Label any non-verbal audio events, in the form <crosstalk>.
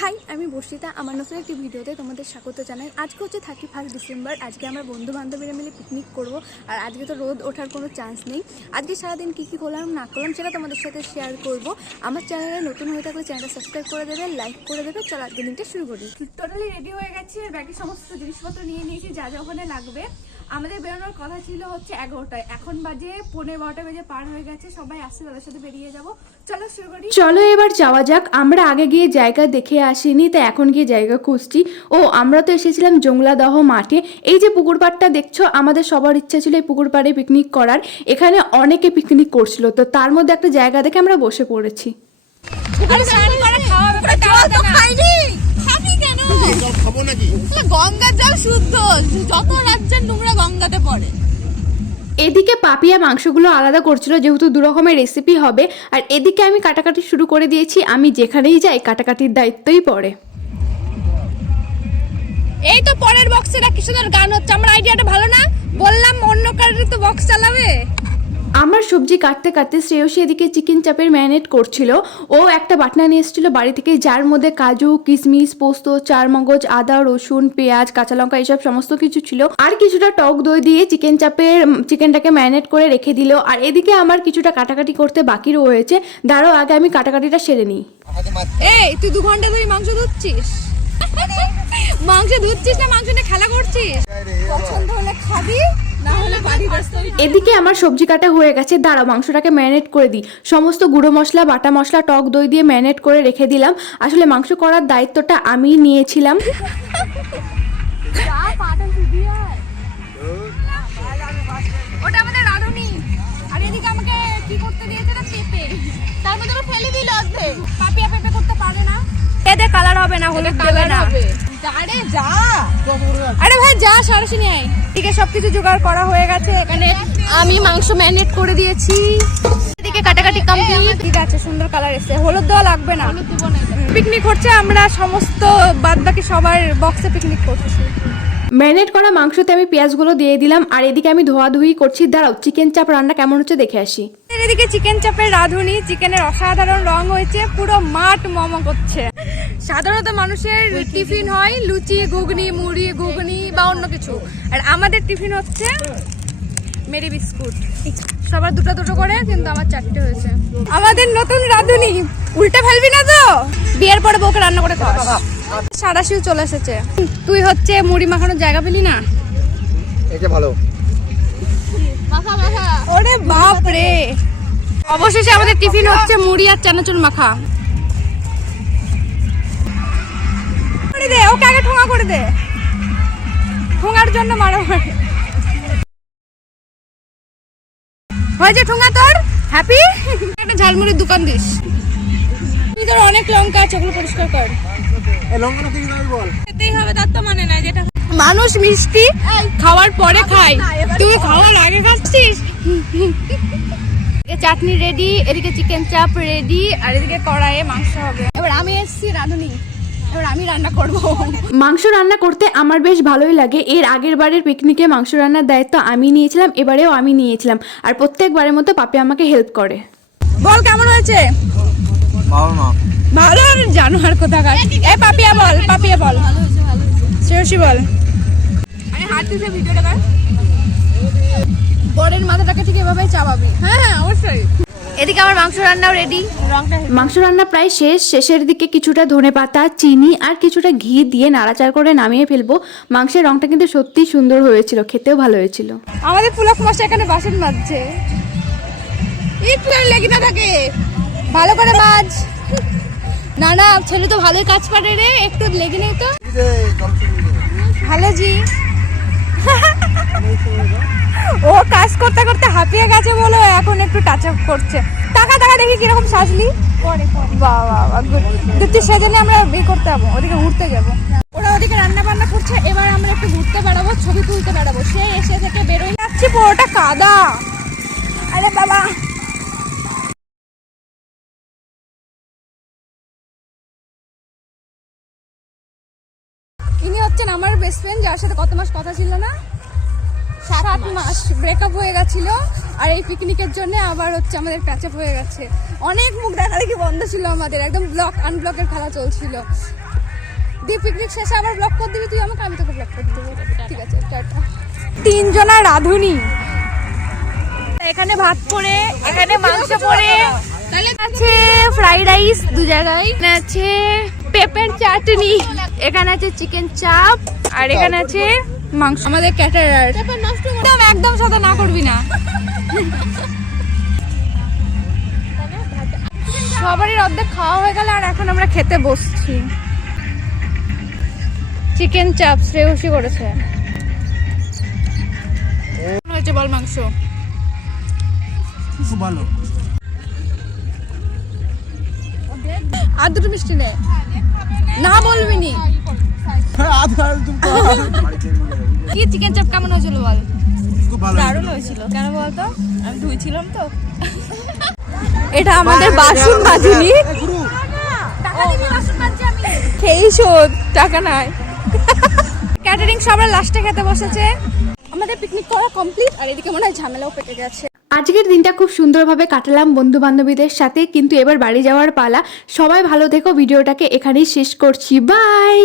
High, আমি বর্ষিতা। আমার নতুন একটি ভিডিওতে তোমাদের স্বাগত জানাই। আজকে হচ্ছে থার্টি ফার্স্ট ডিসেম্বর আজকে আমরা বন্ধু বান্ধবীরা মিলে পিকনিক করব। আর আজকে তো রোদ ওঠার কোনো চান্স নেই। আজকে সারাদিন কী কী করলাম, না করলাম, সেটা তোমাদের সাথে শেয়ার করব। আমার চ্যানেলে নতুন হয়ে থাকলে চ্যানেলটা সাবস্ক্রাইব করে দেবে লাইক করে দেবে। চলো আজকে দিনটা শুরু করি। টোটালি রেডি হয়ে গেছি। ব্যাগে সমস্ত জিনিসপত্র নিয়ে নিয়েছি, যা যা ওখানে লাগবে। আমাদের বেরোনোর কথা ছিল হচ্ছে এগারোটায়। এখন বাজে পনেরো বারোটা বেজে পার হয়ে গেছে সবাই আসছে তাদের সাথে বেরিয়ে যাব। চলো শুরু করি। চলো এবার যাওয়া যাক। আমরা আগে গিয়ে জায়গা দেখে আসিনি তাই এখন গিয়ে জায়গা খুঁজছি। ও আমরা তো এসেছিলাম জংলাদহ মাঠে। এই যে পুকুর পাড়টা দেখছ আমাদের সবার ইচ্ছা ছিল এই পুকুর পাড়ে পিকনিক করার। এখানে অনেকে পিকনিক করছিল তো তার মধ্যে একটা জায়গা দেখে আমরা বসে পড়েছি। খাব নাকি? গঙ্গার জল শুদ্ধ। যত রাজ্যের নোংরা গঙ্গাতে পড়ে। এদিকে পাপিয়া মাংসগুলো আলাদা করছিল যেহেতু দু রকমের রেসিপি হবে। আর এদিকে আমি কাটাকাটি শুরু করে দিয়েছি আমি যেখানেই যাই কাটাকাটির দায়িত্বই পড়ে। এই তো পরের বক্সে কি সুন্দর গান হচ্ছে। আমার আইডিয়াটা ভালো না? বললাম অন্য কারোর তো বক্স চালাবে? আমার সবজি কাটতে কাটতে শ্রেয়সী এদিকে চিকেন চাপের ম্যারিনেট করছিল। ও একটা বাটনা নিয়ে এসেছিল বাড়ি থেকে, যার মধ্যে কাজু, কিশমিশ, পোস্ত চার মগজ আদা, রসুন, পেঁয়াজ, কাঁচা লঙ্কা এসব সমস্ত কিছু ছিল। আর কিছুটা টক দই দিয়ে চিকেন চাপের চিকেনটাকে ম্যারিনেট করে রেখে দিল। আর এদিকে আমার কিছুটা কাটাকাটি করতে বাকি রয়েছে দাঁড়াও আগে আমি কাটাকাটিটা সেরে নিই। এই, তুই দু ঘণ্টা ধরে মাংস ধুচ্ছিস? মাংস ধুচ্ছিস না, মাংস নিয়ে খেলা করছিস? এদিকে আমার সবজি কাটা হয়ে গেছে দাঁড়াও মাংসটাকে ম্যারিনেট করে দিই। সমস্ত গুঁড়ো মশলা বাটা মশলা টক দই দিয়ে ম্যারিনেট করে রেখে দিলাম। আসলে মাংস করার দায়িত্বটা আমি নিয়েছিলাম। ওটা আমাদের রাঁধুনি। আর এদিকে আমাকে কি করতে দিয়েছে না পেঁপে। তার মধ্যে ফেলে দিল অর্ধেক পাপিয়া পেঁপে করতে পারে না। এতে কালার হবে না হলুদ দেবে না। আরে যা। আরে ভাই যা সরাসরি আয়। এদিকে সবকিছু জোগাড় করা হয়ে গেছে। এখানে আমি মাংস ম্যারিনেট করে দিয়েছি। এদিকে কাটাকাটি কমপ্লিট ঠিক আছে সুন্দর কালার এসেছে। হলুদ দেওয়া লাগবে না। পিকনিক হচ্ছে আমরা সমস্ত বাদ বাকি সবার বক্সে পিকনিক করছি। ম্যারিনেট করা মাংসতে আমি পেঁয়াজগুলো দিয়ে দিলাম আর এদিকে আমি ধোয়াধুয়ি করছি। দাঁড়াও চিকেন চাপ রান্না কেমন হচ্ছে দেখে আসি। এদিকে চিকেন চাপের রাঁধুনি চিকেনের অসাধারণ রং হয়েছে পুরো মাঠ মম করছে। সাধারণত মানুষের টিফিন হয় লুচি ঘুগনি মুড়ি ঘুগনি বা অন্য কিছু। আর আমাদের টিফিন হচ্ছে মেরি বিস্কুট। সবার দুটো দুটো করে কিন্তু আমার চারটে হয়েছে। আমাদের নতুন রাঁধুনি। উল্টে ফেলবি না তো? বিয়ের পরে বউকে রান্না করে খাওয়াস। সারাশিও চলে এসেছে। তুই হচ্ছে মুড়ি মাখানোর জায়গা পেলি না? এটা ভালো। ওরে বাপ রে অবশেষে আমাদের টিফিন হচ্ছে মুড়ি আর চানাচুর মাখা। করে দে ওকে আগে ঠোঙা করে দে। ঠোঙার জন্য মারামারি হয়েছে ঠোঙা তোর? হ্যাপি একটা ঝালমুড়ির দোকান দিস। তুই তোর অনেক লঙ্কা আছে ওগুলো পরিষ্কার কর। এই লঙ্কা না কিনে বল। খেতেই হবে তার তো মানে না যেটা মানুষ মিষ্টি খাওয়ার পরে খায়। তুই খাওয়ার আগে খাচ্ছিস? চাটনি রেডি এদিকে চিকেন চাপ রেডি আর এদিকে কড়াইয়ে মাংস হবে। এবার আমি এসেছি রাঁধুনি। এবার আমি রান্না করব। মাংস রান্না করতে আমার বেশ ভালোই লাগে। এর আগের বারের পিকনিকে মাংস রান্নার দায়িত্ব আমি নিয়েছিলাম এবারেও আমি নিয়েছিলাম। আর প্রত্যেকবারের মতো পাপি আমাকে হেল্প করে। বল কেমন হয়েছে? ভালো না। ভালো? আর জানোয়ার কোথাকার? এ পাপিয়া বল পাপিয়া বল। শ্রেয়সী বল। আরে হাত দিতে ভিডিওটা কর। বরের মাথাটাকে ঠিক এভাবেই চাপাবি হ্যাঁ হ্যাঁ অবশ্যই। এদিকে আমার মাংস রান্নাও রেডি মাংস রান্না প্রায় শেষ। শেষের দিকে কিছুটা ধনে পাতা চিনি আর কিছুটা ঘি দিয়ে নাড়াচাড়া করে নামিয়ে ফেলব। মাংসের রংটা কিন্তু সত্যিই সুন্দর হয়েছিল খেতেও ভালো হয়েছিল। আমাদের পুলক মাসটা এখানে বাসন মাজছে। একটু আর লেগে না থাকে। ভালো করে মাছ না না ছেলে তো ভালোই কাজ পারে রে। একটু লেগে নেই তো। ভালো জি। <laughs> ও কাজ করতে করতে হাঁপিয়ে গেছে বলে এখন একটু টাচ আপ করছে। টাকা টাকা দেখি কীরকম সাজলি। বাহ গুড দুটি সেজনে আমরা বিয়ে করতে যাব, ওদিকে ঘুরতে যাব। ওরা ওদিকে রান্না বান্না করছে, এবার আমরা একটু ঘুরতে বেড়াবো, ছবি তুলতে বেড়াবো। সে এসে থেকে বেরোই যাচ্ছি পুরোটা কাদা। আরে বাবা। ইনি হচ্ছেন আমার বেস্ট ফ্রেন্ড যার সাথে কত মাস কথা ছিল না? সাত মাস ব্রেকআপ হয়ে গেছিল আর এই পিকনিকের জন্য আবার হচ্ছে আমাদের প্যাচআপ হয়ে গেছে। অনেক মুখ দেখা দেখি বন্ধ ছিল আমাদের একদম ব্লক আনব্লকের খেলা চলছিল। দিয়ে পিকনিক শেষে আবার ব্লক করে দিবি তুই আমাকে আমি তোকে ব্লক করে দেবো। ঠিক আছে টাটা। তিনজনা রাঁধুনি। এখানে ভাত পড়ে এখানে মাংস তাহলে আছে ফ্রাইড রাইস দু জায়গায় আছে পেঁপের চাটনি এখানে আছে চিকেন চাপ আর এখানে আছে মাংস। আমাদের ক্যাটারার একদম একদম সাদা না করবি না। সবারই অর্ধেক খাওয়া হয়ে গেল আর এখন আমরা খেতে বসছি। চিকেন চাপ শ্রেয়সী করেছে। হয়েছে বল মাংস। খুব ভালো। আর দুটো মিষ্টি নে। না বলবি নি। কি চিকেন চাপ কেমন হয়েছিল বল? খুব ভালো দারুণ হয়েছিল। কেন বলতো? আমি ধুইছিলাম তো। এটা আমাদের বাসন মাজুনি। খেয়েই শোধ টাকা নাই। ক্যাটারিং সবার লাস্টে খেতে বসেছে। আমাদের পিকনিক করা কমপ্লিট আর এদিকে মনে হয় ঝামেলাও গেছে। আজকের দিনটা খুব সুন্দরভাবে কাটালাম বন্ধু বান্ধবীদের সাথে কিন্তু এবার বাড়ি যাওয়ার পালা। সবাই ভালো থেকো ভিডিওটাকে এখানেই শেষ করছি। বাই